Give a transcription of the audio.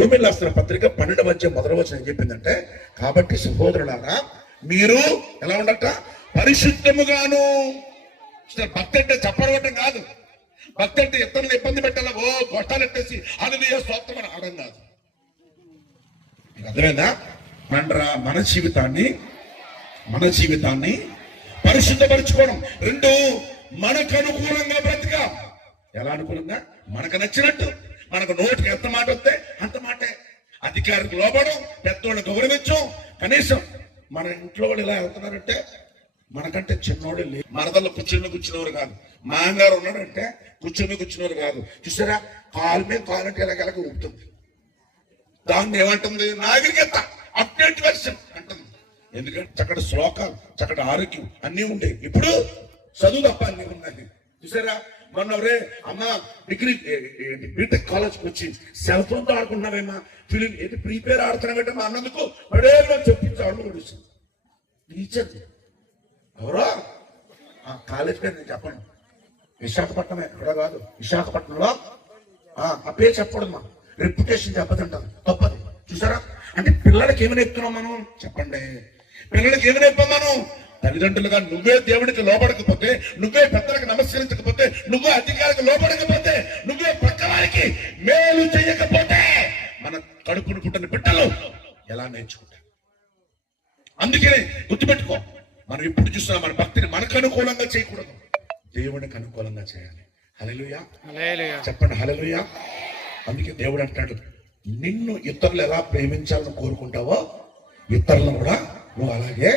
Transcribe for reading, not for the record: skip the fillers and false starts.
రోమిల్ రాసిన పత్రిక 12వ అధ్యాయం 1వ వచనం ఏం చెప్పిందంటే, కాబట్టి సహోదరులారా మీరు ఎలా ఉండట పరిశుద్ధముగాను. భక్తి అంటే చెప్పడం కాదు. భక్తి అంటే ఇతరులను ఇబ్బంది పెట్టాలా, ఓ గొట్టాలెట్టేసి హల్లెలూయా స్తోత్రం అని ఆడడం కాదు. అర్థమైందా? మన జీవితాన్ని పరిశుద్ధపరచుకోవడం. 2, మనకు అనుకూలంగా బ్రతక. ఎలా అనుకూలంగా? మనకు నచ్చినట్టు, మనకు నోటికి ఎంత మాట వస్తే అంత మాటే. అధికారికి లోబడం, పెద్దోళ్ళని గౌరవించం. కనీసం మన ఇంట్లో వాళ్ళు ఇలా వెళ్తున్నారంటే మనకంటే చిన్నోడు లేదు. మరదల్లో కూర్చున్నవారు కాదు. మాంగారు ఉన్నాడంటే కూర్చున్నవారు కాదు. చూసారా, కాలు మీద కాలంటే ఎలాగెలగ ఊపుతుంది. దాన్ని ఏమంటుంది? నాగరికత, అప్డేట్ వెర్షన్ అంటుంది. ఎందుకంటే చక్కటి శ్లోకాలు, చక్కటి ఆరోగ్యం అన్నీ ఉండేవి. ఇప్పుడు చదువు తప్ప అన్నీ ఉన్నాయి. చూసారా, మొన్నవరే అమ్మ డిగ్రీ బీటెక్ కాలేజ్కి వచ్చి సెల్ ఫోన్ తో ఆడుకుంటున్నావేమా, ఫిలిం ఏంటి ప్రీపేర్ ఆడుతున్నావేటమ్మా అన్నందుకు పడే చెప్పించాడు నడుస్తుంది. టీచర్ ఎవరో కాలేజ్ పేరు నేను చెప్పను, విశాఖపట్నమే, ఎక్కడ కాదు, విశాఖపట్నంలో ఆ పేరు చెప్పడమ్మా, రెప్యుటేషన్ చెప్పదంటారు, తప్పది. చూసారా, అంటే పిల్లలకి ఏమి నేర్పుతున్నాం మనం? చెప్పండి, పిల్లలకి ఏమి నేర్పాం మనం? తల్లిదండ్రులుగా నువ్వే దేవుడికి లోపడకపోతే, నువ్వే పెద్దలకు నమస్కరించకపోతే, నువ్వే అధికారికి లోపడకపోతే, నువ్వే పక్క వారికి మేలు చేయకపోతే మన కడుపును పుట్టిన బిడ్డలు ఎలా నేర్చుకుంటారు? అందుకనే గుర్తుపెట్టుకో, మనం ఇప్పుడు చూస్తున్నాం, మన భక్తిని మనకు అనుకూలంగా చేయకూడదు, దేవునికి అనుకూలంగా చేయాలి. హల్లెలూయా చెప్పండి, హల్లెలూయా. అందుకే దేవుడు అంటాడు, నిన్ను ఇతరులు ఎలా ప్రేమించాలని కోరుకుంటావో ఇతరులను కూడా నువ్వు అలాగే